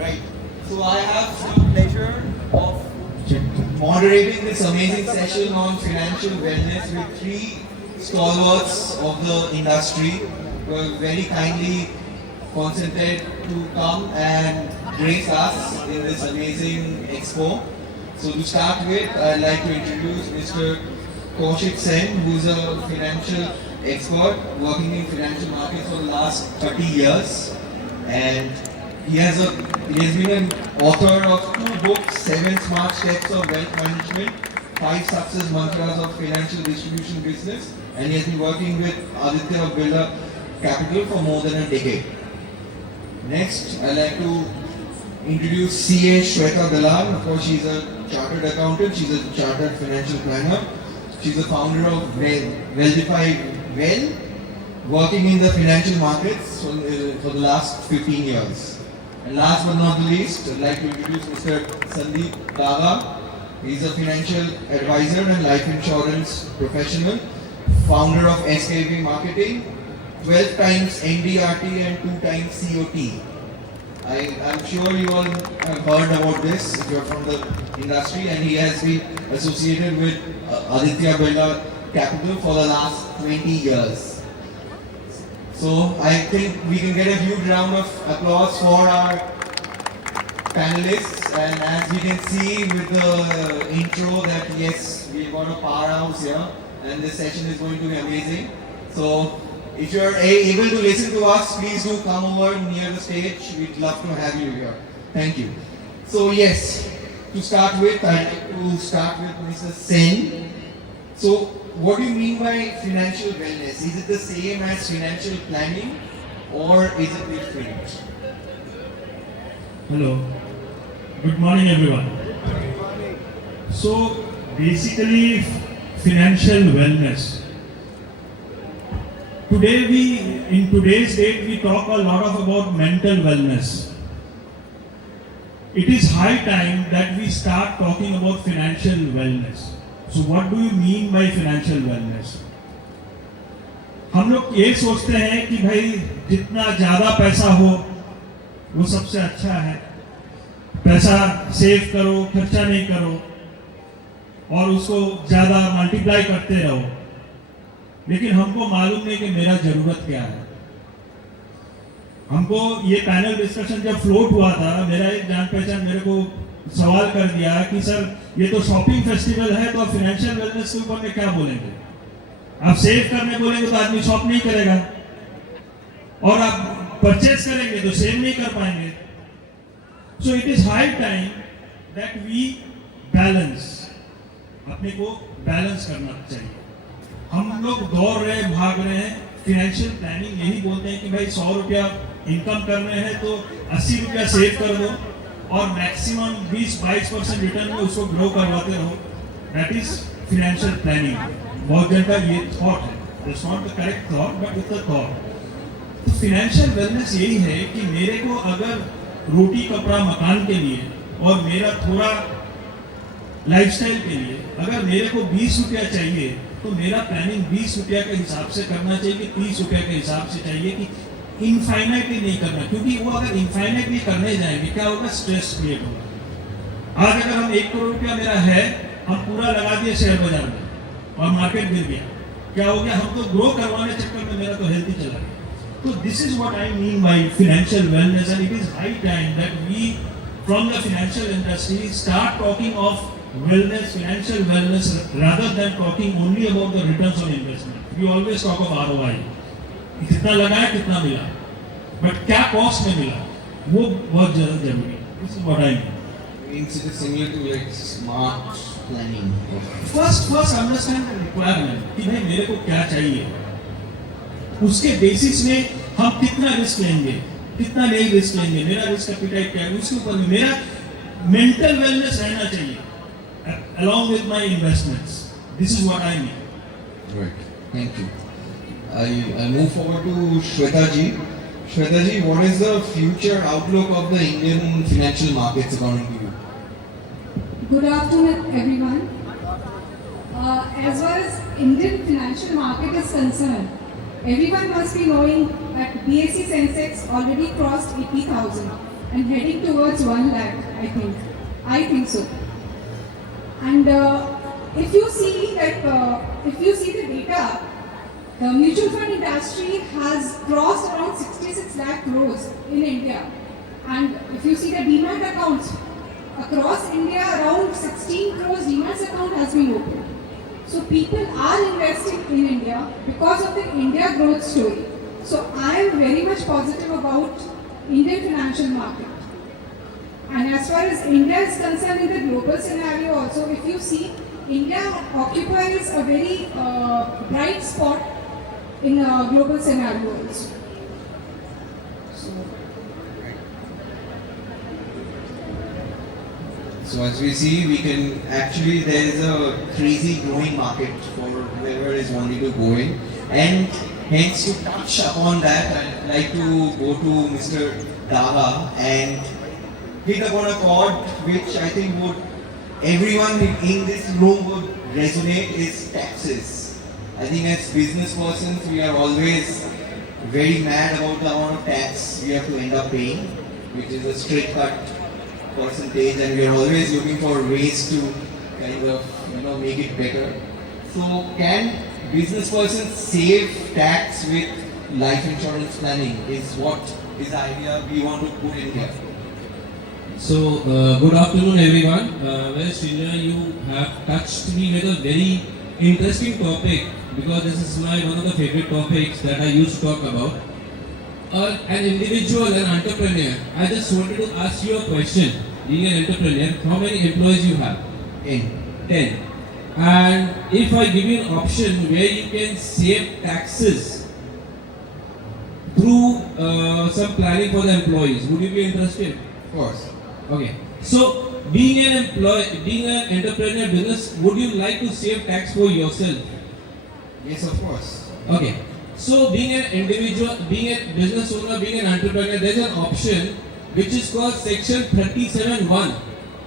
Right. So I have the pleasure of moderating this amazing session on financial wellness with three stalwarts of the industry who have very kindly consented to come and grace us in this amazing expo. So to start with, I'd like to introduce Mr. Kaushik Sen, who is a financial expert working in financial markets for the last 30 years. And he has been an author of 2 books, 7 Smart Steps of Wealth Management, 5 Success Mantras of Financial Distribution Business, and he has been working with Aditya Birla Capital for more than a decade. Next, I'd like to introduce CA Shweta Dalal. Of course, she's a chartered accountant, she's a chartered financial planner. She's the founder of Wealthify Well, working in the financial markets for the last 15 years. And last but not the least, I'd like to introduce Mr. Sandeep Daga. He's a financial advisor and life insurance professional, founder of SKV Marketing, 12 times NDRT and 2 times COT. I'm sure you all have heard about this if you're from the industry, and he has been associated with Aditya Birla Capital for the last 20 years. So I think we can get a huge round of applause for our panelists, and as we can see with the intro that yes, we've got a powerhouse here and this session is going to be amazing. So if you're able to listen to us, please do come over near the stage. We'd love to have you here. Thank you. So yes, to start with, I'd like to start with Mr. Sen. So what do you mean by financial wellness? Is it the same as financial planning or is it different? Hello. Good morning, everyone. So basically, financial wellness. In today's date, we talk a lot about mental wellness. It is high time that we start talking about financial wellness. So what do you mean by financial wellness? हम लोग ये सोचते हैं कि भाई जितना ज़्यादा पैसा हो वो सबसे अच्छा है, पैसा सेव करो, खर्चा नहीं करो और उसको ज़्यादा मल्टीप्लाई करते रहो। लेकिन हमको मालूम नहीं कि मेरा ज़रूरत क्या है। हमको ये पैनल डिस्कशन जब फ्लोट हुआ था, मेरा एक जान पहचान मेरे को सवाल कर दिया कि सर ये तो शॉपिंग फेस्टिवल है, तो आप फाइनेंशियल वेलनेस के ऊपर में क्या बोलेंगे? आप सेव करने बोलेंगे तो आदमी शॉप नहीं करेगा, और आप परचेज करेंगे तो सेव नहीं कर पाएंगे। So it is high time that we balance, अपने को बैलेंस करना चाहिए। हम लोग दौड़ रहे हैं, भाग रहे हैं। फाइनेंशियल प्लानिंग यही बोलते हैं कि भाई 100 रुपया इनकम कर रहे हैं तो 80 रुपया सेव कर दो और मैक्सिमम 20-22% रिटर्न में उसको ग्रो करवाते रहो। That is financial planning. बहुत जन का ये थॉट है, it's not the correct thought but it's a thought. तो फाइनेंशियल वेलनेस यही है कि मेरे को अगर रोटी कपड़ा मकान के लिए और मेरा थोड़ा लाइफस्टाइल के लिए अगर मेरे को 20 रुपया चाहिए तो मेरा प्लानिंग 20 रुपया के हिसाब से करना चाहिए, 30 रुपया के हिसाब से चाहिए, कि इनफाइनाइटली नहीं करना। क्योंकि वो अगर इनफाइनाइटली करने जाएंगे क्या होगा? स्ट्रेस क्रिएट होगा। आज अगर हम 1 करोड़ रुपया मेरा है, हम पूरा लगा दिए शेयर बाजार में और मार्केट गिर गया, क्या हो गया? हम तो ग्रो करवाने चक्कर में मेरा तो हेल्थ ही चला गया। तो this is what I mean by financial wellness, and it is high time that we from the financial industry start talking of wellness, financial wellness, rather than talking only about the returns on investment. We always talk of ROI. कितना लगाया, कितना मिला, but क्या cost में मिला, वो बहुत ज़्यादा जरूरी है। This is what I mean. Means it is similar to like smart planning. First understand the requirement कि भाई मेरे को क्या चाहिए, उसके बेसिस में हम कितना रिस्क लेंगे, कितना नहीं रिस्क लेंगे, मेरा रिस्क एपिटाइट क्या है, उसके ऊपर मेरा मेंटल वेलनेस रहना चाहिए along with my investments. This is what I mean. Right. Thank you. I move forward to Shweta ji. Shweta ji, what is the future outlook of the Indian financial markets according to you? Good afternoon, everyone. As far as Indian financial market is concerned, everyone must be knowing that BSE Sensex already crossed 80,000. and heading towards 1 lakh, I think. I think so. And if you see the data, the mutual fund industry has crossed around 66 lakh crores in India. And if you see the demat accounts, across India around 16 crores demat account has been opened. So people are investing in India because of the India growth story. So I am very much positive about Indian financial market. And as far as India is concerned in the global scenario also, if you see, India occupies a very bright spot in a global scenario also. So as we see, we can actually, there is a crazy growing market for whoever is wanting to go in. And hence to touch upon that, I'd like to go to Mr. Daha and hit upon a chord which I think would, everyone in this room would resonate is taxes. I think as business persons, we are always very mad about the amount of tax we have to end up paying, which is a straight cut percentage, and we are always looking for ways to kind of make it better. So can business persons save tax with life insurance planning is what is the idea we want to put in here. So, good afternoon everyone. Well, Srinja, you have touched me with a very interesting topic because this is one of the favorite topics that I used to talk about. An individual, an entrepreneur, I just wanted to ask you a question. Being an entrepreneur, how many employees you have? 10. And if I give you an option where you can save taxes through some planning for the employees, would you be interested? Of course. Okay. So, being an entrepreneur business, would you like to save tax for yourself? Yes, of course. Okay. So, being an individual, being a business owner, being an entrepreneur, there is an option which is called Section 37(1).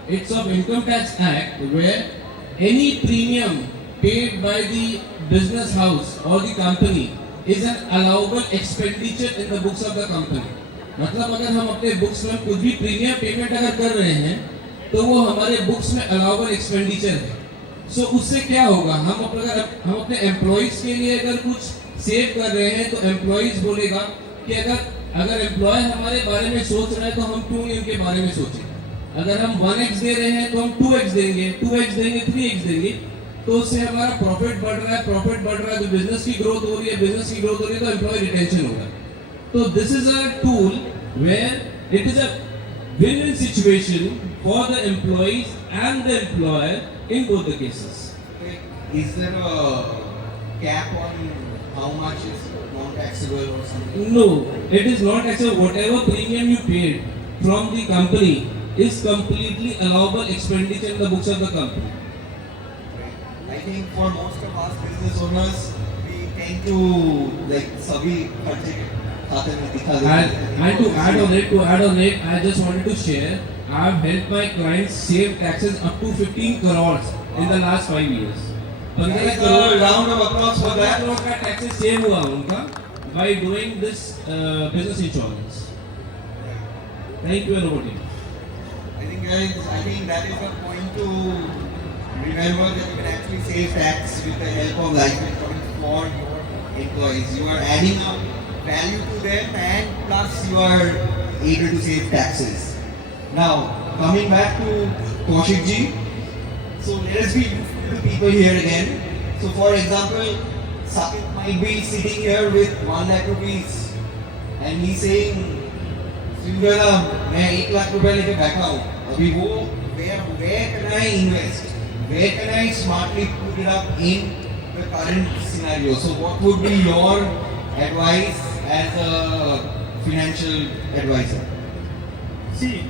It's of Income Tax Act, where any premium paid by the business house or the company is an allowable expenditure in the books of the company. मतलब अगर हम अपने books में कुछ भी premium payment अगर कर रहे हैं तो वो हमारे बुक्स में अलाउबल एक्सपेंडिचर है. सो उससे क्या होगा, हम अपने एम्प्लॉइज के लिए अगर कुछ सेव कर रहे हैं तो एम्प्लॉइज बोलेगा कि अगर एम्प्लॉय हमारे बारे में सोच रहा है तो हम क्यों नहीं उनके बारे में सोचें. अगर हम 1x दे रहे हैं तो हम 2x देंगे, 2x देंगे, 3x देंगे, तो उससे हमारा प्रॉफिट बढ़ रहा है, तो बिजनेस की ग्रोथ हो रही है, तो एम्प्लॉय रिटेंशन होगा. So this is a tool where it is a win-win situation for the employees and the employer in both the cases. Is there a cap on how much is non-taxable or something? No, it is not taxable. Whatever premium you paid from the company is completely allowable expenditure in the books of the company. I think for most of us business owners, we tend to like sabhi kharche khate mein dikha dete. And to add on it, I just wanted to share, I have helped my clients save taxes up to 15 crores in the last 5 years. 15 crore round of applause for that. crore का taxes save हुआ उनका by doing this business insurance. Thank you and over to you. I think guys, that is the point to remember, that you can actually save tax with the help of life insurance for your employees. You are adding up value to them and plus you are able to save taxes. Now, coming back to Kaushik ji, so let us be the people here again. So for example, Sakit might be sitting here with 1 lakh rupees and he's saying, मैं 1 लाख रुपए लेके बैठा हूँ, अभी वो where can I invest? Where can I smartly put it up in the current scenario? So what would be your advice as a financial advisor? See,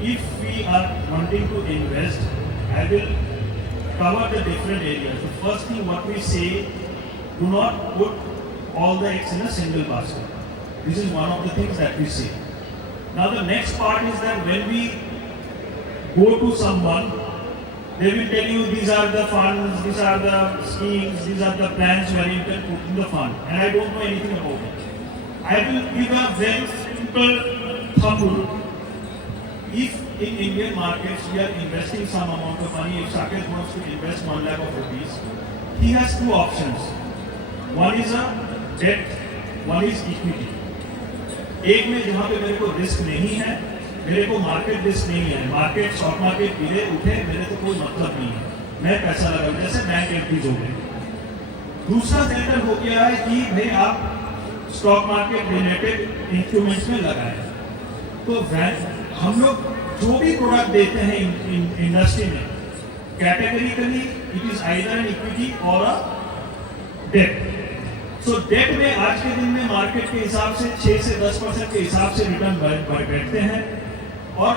if we are wanting to invest, I will cover the different areas. The first thing what we say, do not put all the eggs in a single basket. This is one of the things that we say. Now the next part is that when we go to someone, they will tell you these are the funds, these are the schemes, these are the plans where you can put in the fund, and I don't know anything about it. I will give a very simple thumb rule if in Indian markets we are investing some amount of money, if Saket wants to invest 1 lakh of rupees, he has two options. One is a debt, one is equity. एक में जहाँ पे मेरे को risk नहीं है, मेरे को मार्केट रिस्क नहीं है, मार्केट स्टॉक मार्केट गिरे उठे मेरे को कोई मतलब नहीं है, मैं पैसा लगा जैसे बैंक एफडीज हो गए। दूसरा सेक्टर हो गया है कि भाई आप स्टॉक मार्केट रिलेटेड इंस्ट्रूमेंट्स में लगाएं। तो हम लोग जो भी प्रोडक्ट देते हैं इंडस्ट्री में, categorically it is either an equity और अ डेट। सो डेट में आज के दिन में मार्केट के हिसाब से 6 से 10% के हिसाब से रिटर्न बैठते हैं, और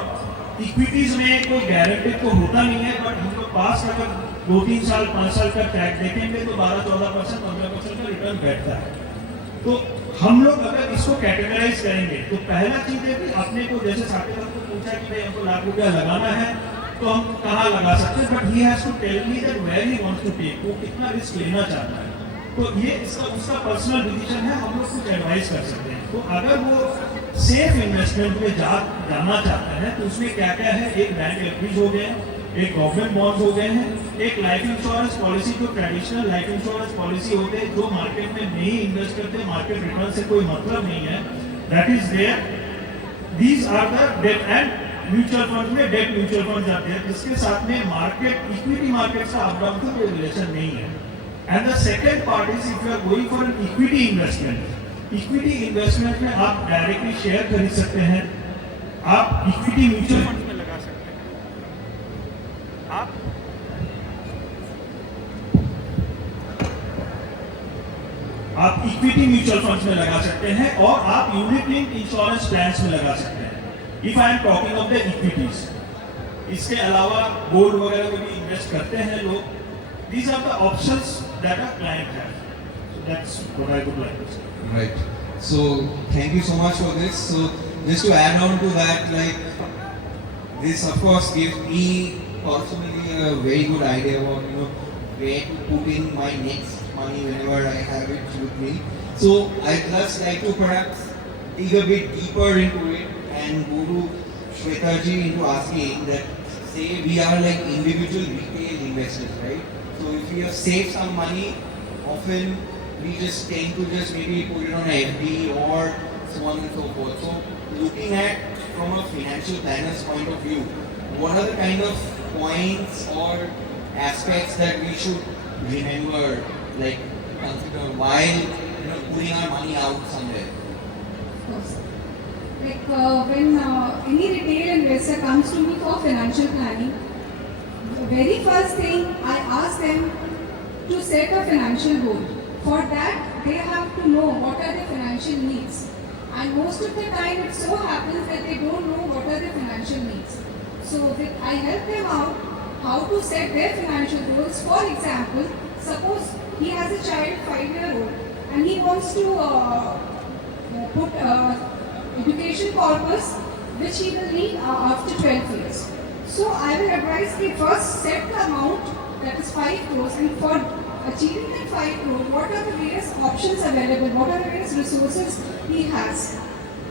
इक्विटीज में कोई गारंटी तो होता नहीं है, बट हम लोग पास अगर 2-3 साल 5 साल का ट्रैक देखेंगे तो 12-14%, 15% का रिटर्न बैठता है। तो हम लोग अगर इसको कैटेगराइज करेंगे तो पहला चीज है कि अपने को, जैसे साकेत को पूछा कि भाई हमको लाख रुपया लगाना है तो हम कहाँ लगा सकते हैं, but he has to tell me that where he wants to take, वो कितना रिस्क लेना चाहता है। तो ये इसका उसका पर्सनल डिसीजन है, हम लोग कुछ एडवाइस कर सकते हैं। तो अगर वो सेफ इन्वेस्टमेंट में जाना चाहते हैं तो उसमें क्या क्या है, एक बैंक एफडीज हो गए, एक गवर्नमेंट बॉन्ड्स हो गए हैं, एक लाइफ इंश्योरेंस पॉलिसी, जो ट्रेडिशनल लाइफ इंश्योरेंस पॉलिसी होते हैं जो मार्केट में नहीं इन्वेस्ट करते, मार्केट रिटर्न से कोई मतलब नहीं है, that is there. These are the debt and mutual fund में डेट म्यूचुअल फंड जाते हैं, जिसके साथ में मार्केट इक्विटी मार्केट से अप डाउन का कोई रिलेशन नहीं है। And the second part is if you are going for an equity investment, equity investment में आप डायरेक्टली शेयर खरीद सकते हैं, आप इक्विटी म्यूचुअल फंड में लगा सकते हैं, आप इक्विटी म्यूचुअल फंड्स में लगा सकते हैं, और आप यूनिट लिंक्ड इंश्योरेंस प्लान्स में लगा सकते हैं। If I am talking of the equities, इसके अलावा गोल्ड वगैरह में भी इन्वेस्ट करते हैं लोग। These are the options that a client has. So that's what I would like to say. Right. So thank you so much for this. So just to add on to that, like this of course gives me personally a very good idea about where to put in my next money whenever I have it with me. So I'd just like to perhaps dig a bit deeper into it and go to Shwetaji into asking that, say we are like individual retail investors, right? So if we have saved some money, often we just tend to just maybe put it on a FD or so on and so forth. So looking at from a financial planner's point of view, what are the kind of points or aspects that we should remember, like consider while putting our money out somewhere? Of course. Like when any retail investor comes to me for financial planning, the very first thing I ask them to set a financial goal. For that, they have to know what are their financial needs. And most of the time, it so happens that they don't know what are their financial needs. So I help them out how to set their financial goals. For example, suppose he has a child 5-year-old and he wants to put education purpose which he will need after 12 years. So I will advise the first set the amount, that is 5 crores, and for achieving that 5 crores, what are the various options available, what are the various resources he has.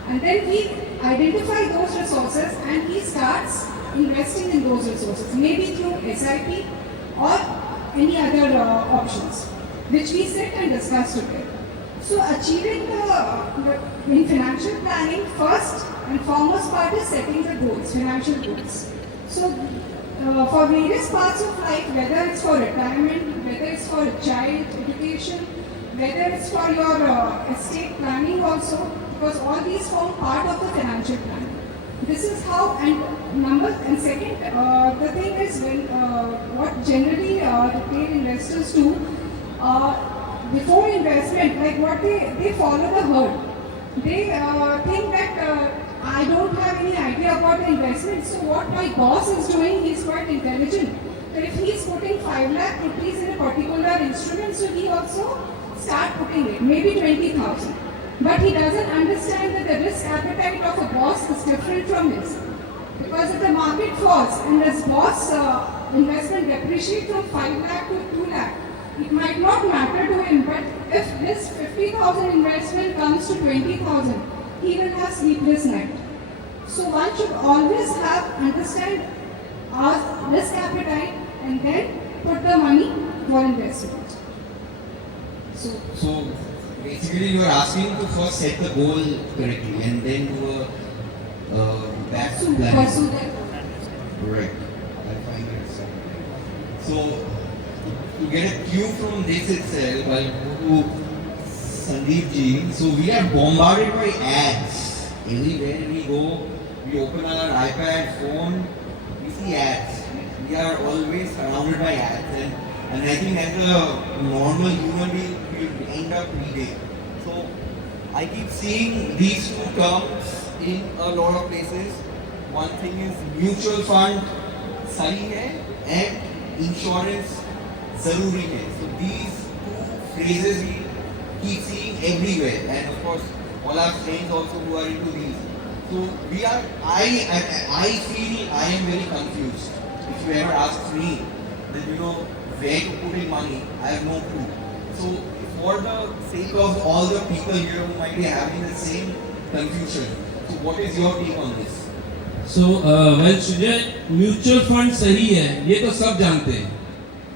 And then he identify those resources and he starts investing in those resources, maybe through SIP or any other options, which we sit and discuss together. So achieving in financial planning, first and foremost part is setting the goals, financial goals. So for various parts of life, whether it's for retirement, whether it's for a child education, whether it's for your estate planning also, because all these form part of the financial planning. This is how, and second, the thing is when what generally retail investors do, before investment, like what they follow the herd. They think that I don't have any idea about the investment, so what my boss is doing, he's quite intelligent. So if he's putting 5 lakh rupees in a particular instrument, so he also start putting it, maybe 20,000. But he doesn't understand that the risk appetite of a boss is different from his. Because if the market falls and this boss investment depreciates from 5 lakh to 2 lakh, it might not matter to him, but if his 50,000 investment comes to 20,000, he will have sleepless night. So one should always understand our risk appetite and then put the money for investment. So basically, you are asking to first set the goal correctly and then do a back So plan. pursue that. Right. I find it so. So to get a cue from this itself, I'll go to Sandeep ji. So we are bombarded by ads. Everywhere we go, we open our iPad, phone, we see ads. We are always surrounded by ads, and I think as a normal human being, we end up reading. So I keep seeing these two terms in a lot of places. One thing is mutual fund सही है and insurance ज़रूरी है. So these two phrases we keep seeing everywhere, and of course all our friends also who are into these. So we are, I feel I am very confused. If you ever ask me, then you know where to put in money, I have no clue. So for the sake of all the people here who might be having the same confusion, so what is your take on this? So well, Sujay, mutual fund सही है, ये तो सब जानते हैं,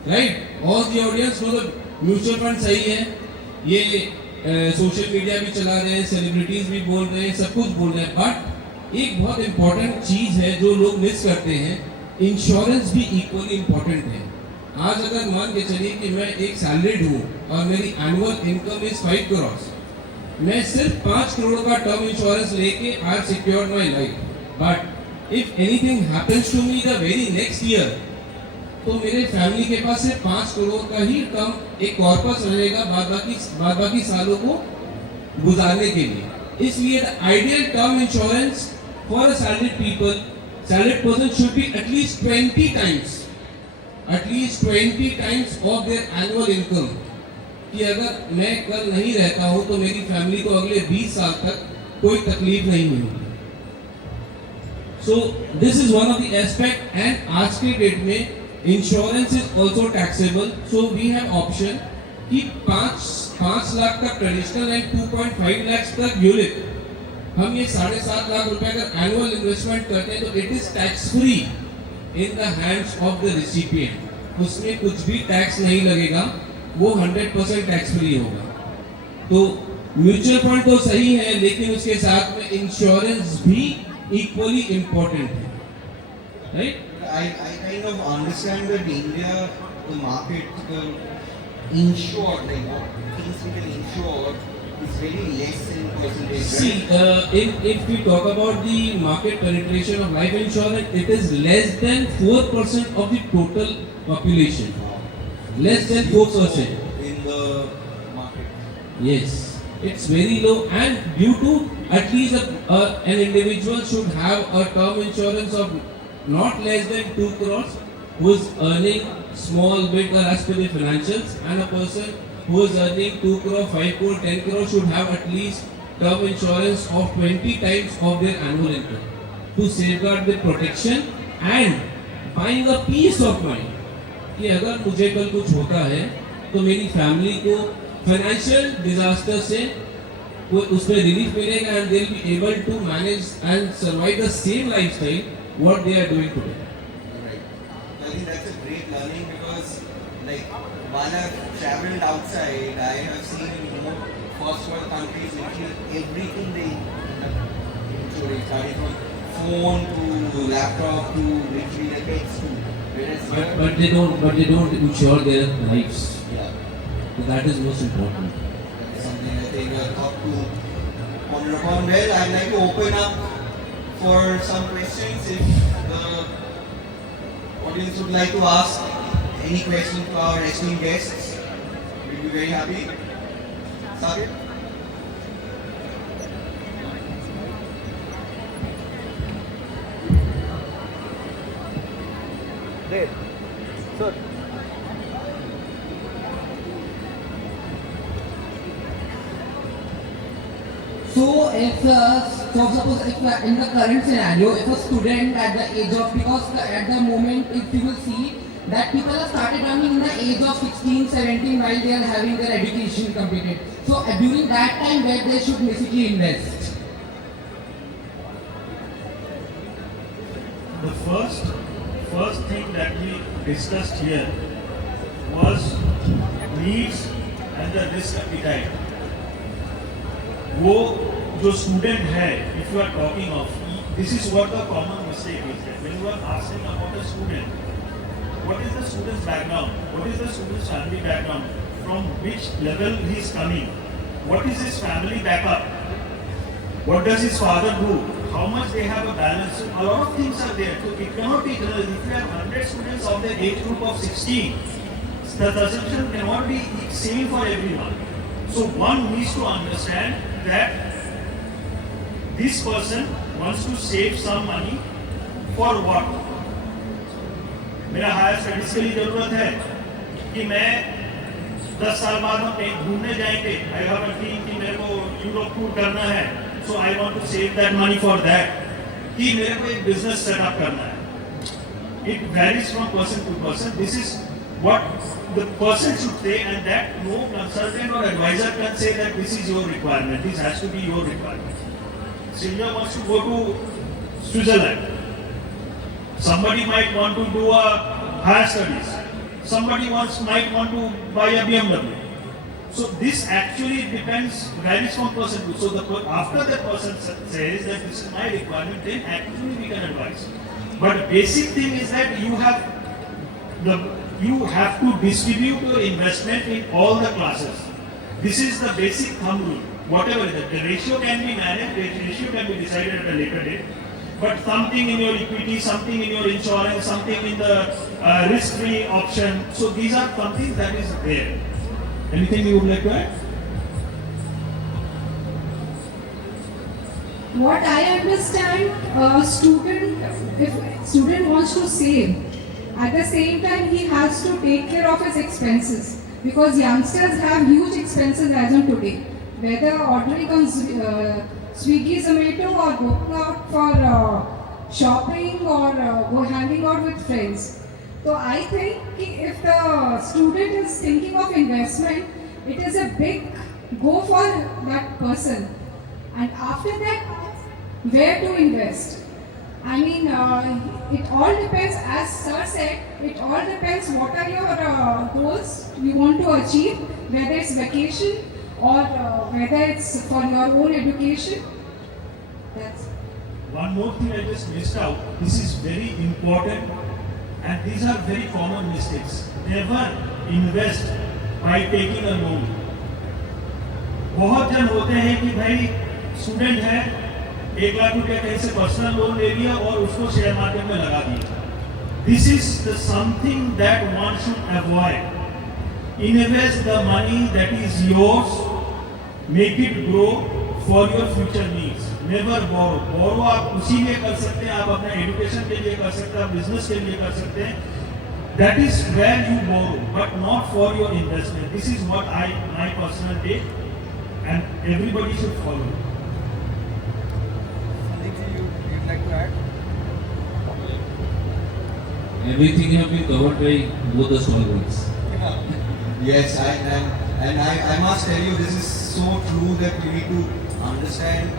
right? All the audience know that mutual fund सही है. ये सोशल मीडिया भी चला रहे हैं, सेलिब्रिटीज भी बोल रहे हैं, सब कुछ बोल रहे हैं. बट एक बहुत इंपॉर्टेंट चीज है जो लोग मिस करते हैं, इंश्योरेंस भी इक्वली इम्पोर्टेंट है. आज अगर मान के चलिए कि मैं एक सैलरीड हूँ और मेरी एनुअल इनकम इज 5 करोड़, मैं सिर्फ 5 करोड़ का टर्म इंश्योरेंस लेके I have secured my life. But if anything happens to me the very next year, तो मेरे फैमिली के पास सिर्फ 5 करोड़ का ही टर्म एक कॉर्पस रहेगा बाद बाकी सालों को गुजारने के लिए. इसलिए the ideal term insurance for a salaried person should be at least 20 times of their annual income. कि अगर मैं कल नहीं रहता हूं तो मेरी फैमिली को अगले 20 साल तक कोई तकलीफ नहीं होगी. So this is one of the aspect. And आज के डेट में insurance is also taxable. So we have option कि 5 लाख तक ट्रेडिशनल एंड 2.5 लाख तक यूलिप. हम ये 7.5 लाख रुपए अगर एनुअल इन्वेस्टमेंट करते हैं तो it is tax free in the hands of the recipient. उसमें कुछ भी टैक्स नहीं लगेगा, वो 100% टैक्स फ्री होगा. तो म्यूचुअल फंड तो सही है, लेकिन उसके साथ में इंश्योरेंस भी इक्वली इम्पोर्टेंट है, right? I kind of understand that India, the market, the insured, like what things we can insure is very less in percentage. See, right? if we talk about the market penetration of life insurance, it is less than 4% of the total population. Less than 4% in the market. Yes, it's very low, and due to at least an individual should have a term insurance of not less than 2 crores who is earning small bit as per the financials, and a person who is earning 2 crore, 5 crore, 10 crore should have at least term insurance of 20 times of their annual income to safeguard the protection and buying a peace of mind कि अगर मुझे कल कुछ होता है तो मेरी family को फाइनेंशियल डिजास्टर से उसमें रिलीफ मिलेगा, and they will be able to manage and survive the same lifestyle what they are doing today. Right. I think that's a great learning because, like, while I've traveled outside, I have seen first world countries literally everything they insure, starting from phone to laptop to literally the pets too. Whereas here, But they don't insure their lives. yeah, So that is most important. that is something I think I'll talk to ponder upon. Well, I'd like to open up for some questions if the audience would like to ask any question to our esteemed guests. We'll be very happy. Sabir? Great. Sir. So if so suppose if in the current scenario, if a student at the age of, because at the moment if you will see that people have started earning in the age of 16, 17 while they are having their education completed. So during that time where they should basically invest. the first thing that we discussed here was needs and the risk appetite. वो जो student है, if you are talking of, this is what the common mistake is. That when you are asking about a student, what is the student's background? What is the student's family background? From which level he is coming? What is his family backup? What does his father do? How much they have a balance? A lot of things are there. So it cannot be general. If you have 100 students of the age group of 16, the assumption cannot be same for everyone. So one needs to understand that this person wants to save some money for what? मेरा higher studies के लिए जरूरत है कि मैं 10 साल बाद हम कहीं घूमने जाएंगे, आई हैव अ ड्रीम कि मेरे को यूरोप टूर करना है, so I want to save that money for that, कि मेरे को एक बिजनेस सेटअप करना है. It varies from person to person. This is what the person should say, and that no consultant or advisor can say that this is your requirement, this has to be your requirement. Senior wants to go to Switzerland. Somebody might want to do a higher studies. Somebody might want to buy a BMW. So this actually depends, varies from person to. So after the person says that this is my requirement, then actually we can advise. But basic thing is that you have to distribute your investment in all the classes. This is the basic thumb rule. Whatever it is, the ratio can be managed, the ratio can be decided at a later date. But something in your equity, something in your insurance, something in the risk-free option. So these are something that is there. Anything you would like to add? What I understand, if student wants to save, at the same time he has to take care of his expenses, because youngsters have huge expenses as on today, whether ordering on Swiggy, Zomato, or going out for shopping, or go hanging out with friends. So I think if the student is thinking of investment, it is a big go for that person. And after that, where to invest? I mean, it all depends, as sir said, it all depends what are your goals you want to achieve, whether it's vacation or whether it's for your own education. That's One more thing I just missed out. This is very important, and these are very common mistakes. Never invest by taking a loan. बहुत जन होते हैं कि भाई student है, 1 लाख रुपया कहीं से पर्सनल लोन ले लिया और उसको शेयर मार्केट में लगा दिया. This is the something that one should avoid. Invest the money that is yours, make it grow for your future needs. Never borrow. Borrow आप उसी लिए कर सकते हैं, आप अपने एजुकेशन के लिए कर सकते हैं, आप बिजनेस के लिए कर सकते हैं. That is where you borrow, but not for your investment. This is what my personal take, and everybody should follow. You'd like to add? Everything have been covered by both the stalwarts. Yes, I must tell you, this is so true that you need to understand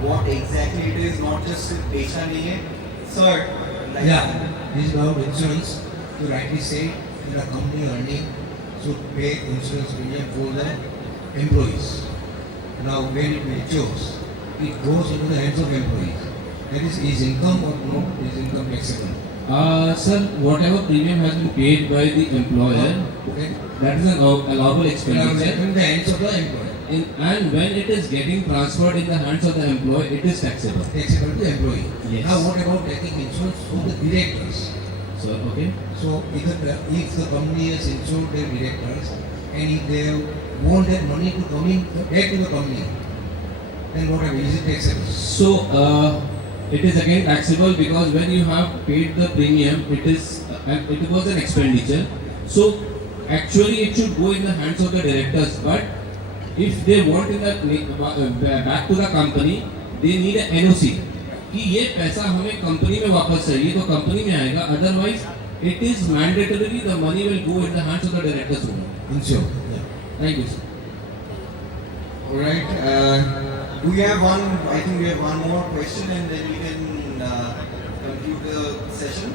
what exactly it is, not just पेशा नहीं है. Sir, like Yeah, this is about insurance. You rightly say that a company earning should pay insurance premium for the employees. Now, when it matures, it goes into the hands of employees. That is his income or not his income taxable. Sir, whatever premium has been paid by the employer, Okay? that is an allowable Now, expenditure. in the hands of the employer, And when it is getting transferred in the hands of the employee, it is taxable. taxable to employee. Yes. Now, what about taking insurance for the directors? So, okay. So, if the company has insured their directors and if they want that money to come in back to the company, then what is it taxable? So, it is again taxable because when you have paid the premium, it was an expenditure. So, actually, it should go in the hands of the directors. But if they want back to the company, they need a NOC कि ये पैसा हमें company में वापस चाहिए तो company में आएगा. Otherwise, it is mandatorily the money will go in the hands of the directors only. Insured. Yeah. Thank you, sir. Alright, do we have one, I think we have one more question and then we can conclude the session?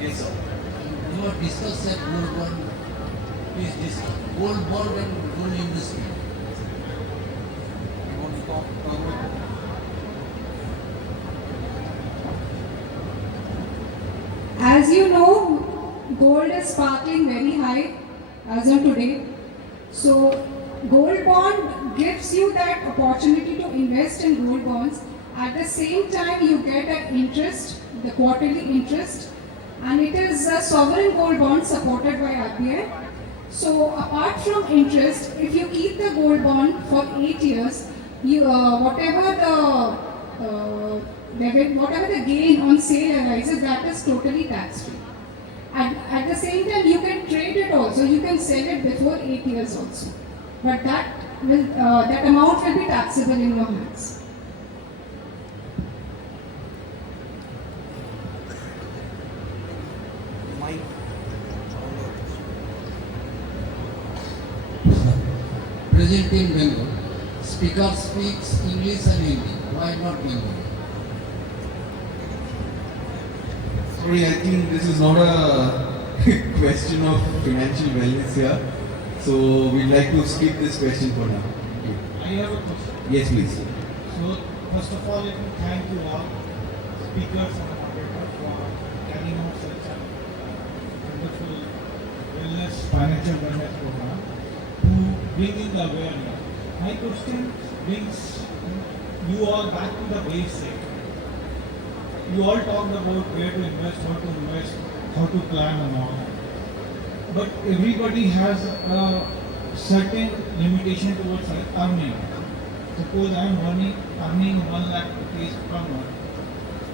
Yes, sir. You have discussed that gold bond. Please discuss gold bond and gold investment. You want to talk about it? As you know, gold is sparkling very high as of today. So, gold bond gives you that opportunity to invest in gold bonds. At the same time, you get an interest, the quarterly interest, and it is a sovereign gold bond supported by RBI. So, apart from interest, if you keep the gold bond for 8 years, you whatever the gain on sale arises, that is totally tax free. At the same time, you can trade it also. You can sell it before 8 years also. But that amount will be taxable in your hands. Mike. Present in Bengal. Speaker speaks English and Hindi. Why not Bengali? Sorry, I think this is not a question of financial wellness here. So we'd like to skip this question for now. I have a question. Yes, please. So, first of all, let me thank you all, speakers and moderators, for carrying out such a wonderful wellness, financial wellness program to bring in the awareness. My question brings you all back to the basic. You all talked about where to invest, how to plan and all. But everybody has a certain limitation towards earning. Suppose I am earning 1 lakh rupees per month.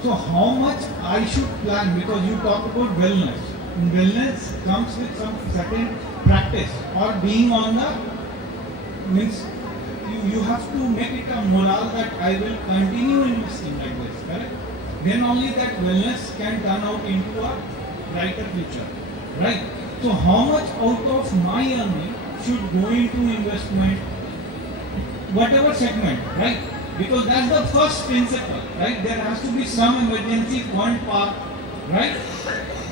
So how much I should plan? Because you talk about wellness. And wellness comes with some certain practice or being on the means you have to make it a morale that I will continue investing like this, correct? Then only that wellness can turn out into a brighter future, right? So how much out of my earning should go into investment, whatever segment, right? Because that's the first principle, right? There has to be some emergency fund part, right?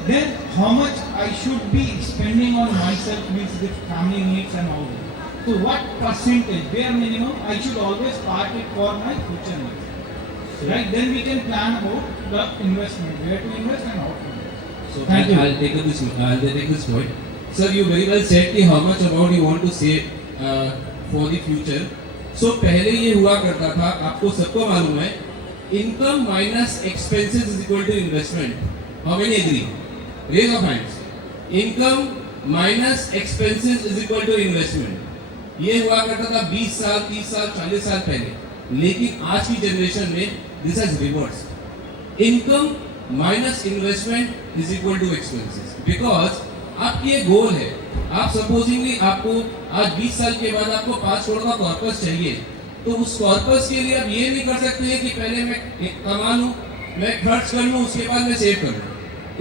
Then how much I should be spending on myself with family needs and all that. So what percentage, bare minimum, I should always park it for my future needs. Right? Then we can plan about the investment, where to invest and how to invest. So Thank you. I'll take this point. Sir, you very well said कि how much amount you want to save for the future. So पहले ये हुआ करता था, आपको सबको मालूम है, income minus expenses is equal to investment. How many agree? Raise of hands. Income minus expenses is equal to investment. ये हुआ करता था 20 साल, 30 साल, 40 साल पहले. लेकिन आज की जनरेशन में this has reversed. Income minus investment is equal to expenses. Because आपकी ये गोल है, आप सपोजिंगली आपको आज 20 साल के बाद आपको 5 करोड़ का कॉर्पस चाहिए, तो उस कॉर्पस के लिए आप ये नहीं कर सकते हैं कि पहले मैं कमा लूँ, मैं खर्च कर लूँ, उसके बाद मैं सेव कर लूँ.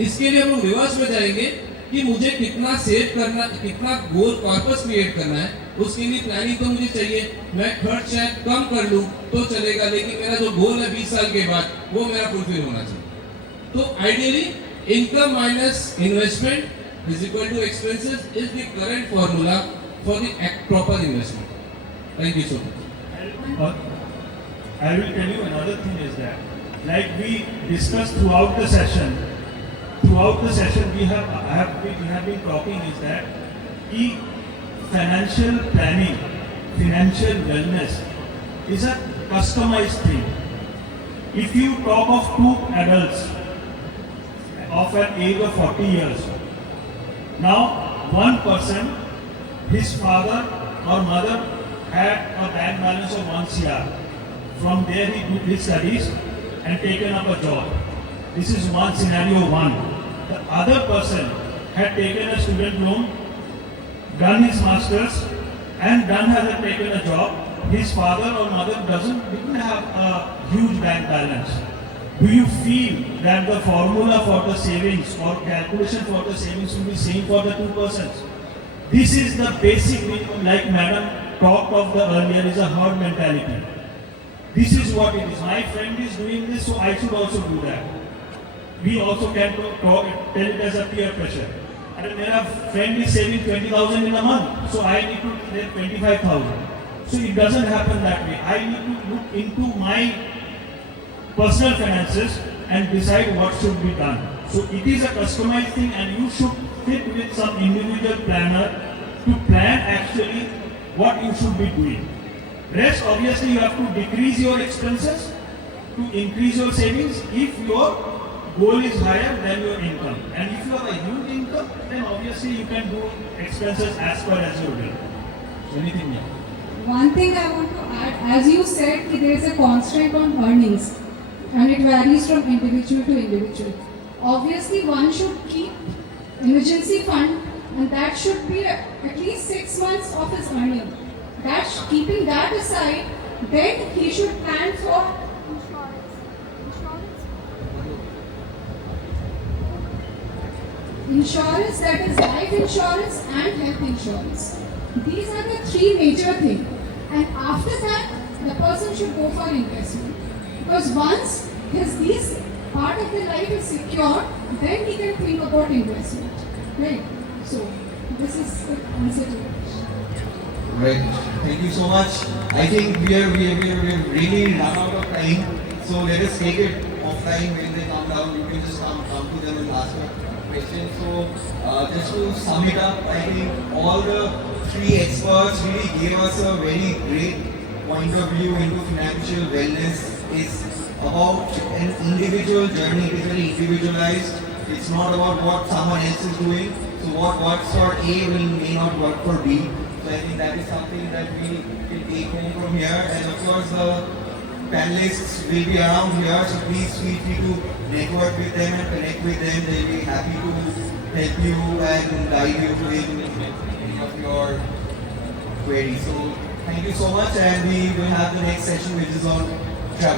इसके लिए हम लोग रिवर्स में जाएंगे कि मुझे कितना सेव करना, कितना गोल कॉर्पस क्रिएट करना है, उसके लिए प्लानिंग तो मुझे चाहिए. मैं खर्च शायद कम कर लूँ तो चलेगा, लेकिन मेरा जो गोल है 20 साल के बाद वो मेरा फुलफिल होना चाहिए. तो ideally income minus investment is equal to expenses is the current formula for the proper investment. Thank you so much. I will tell you another thing is that, like we discussed throughout the session we have been talking is that financial planning, financial wellness is a customized thing. If you talk of two adults of an age of 40 years, now one person, his father or mother had a bank balance of 1 CR. From there he did his studies and taken up a job. This is one scenario one. The other person had taken a student loan, done his masters, and hasn't taken a job. His father or mother didn't have a huge bank balance. Do you feel that the formula for the savings or calculation for the savings will be same for the two persons? This is the basic, like Madam talked of the earlier, is a herd mentality. this is what it is. My friend is doing this, so I should also do that. We also can tell it as a peer pressure. And my friend is saving 20,000 in a month, so I need to save 25,000. So it doesn't happen that way. I need to look into my personal finances and decide what should be done. So it is a customized thing, and you should fit with some individual planner to plan actually what you should be doing. Rest, obviously, you have to decrease your expenses to increase your savings if your goal is higher than your income. And if you have a huge income, then obviously you can do expenses as per as your will. So anything new? One thing I want to add, as you said, there is a constraint on earnings and it varies from individual to individual. Obviously, one should keep emergency fund and that should be at least 6 months of his earning. Keeping that aside, then he should plan for insurance, that is life insurance and health insurance. These are the three major things. And after that, the person should go for investment. Because once this part of the life is secure, then he can think about investment. Right? So, this is the answer to it. Right. Thank you so much. I think we have really run out of time. So let us take it offline when they come down. You can just come to them and ask a question. So just to sum it up, I think all the three experts really gave us a very great point of view into financial wellness. It's about an individual journey. It is very individualized. It's not about what someone else is doing. So what works for A may not work for B. So I think that is something that we can take home from here. And of course the panelists will be around here. So please feel free to network with them and connect with them. They'll be happy to help you and guide you in any of your queries. So thank you so much, and we will have the next session which is on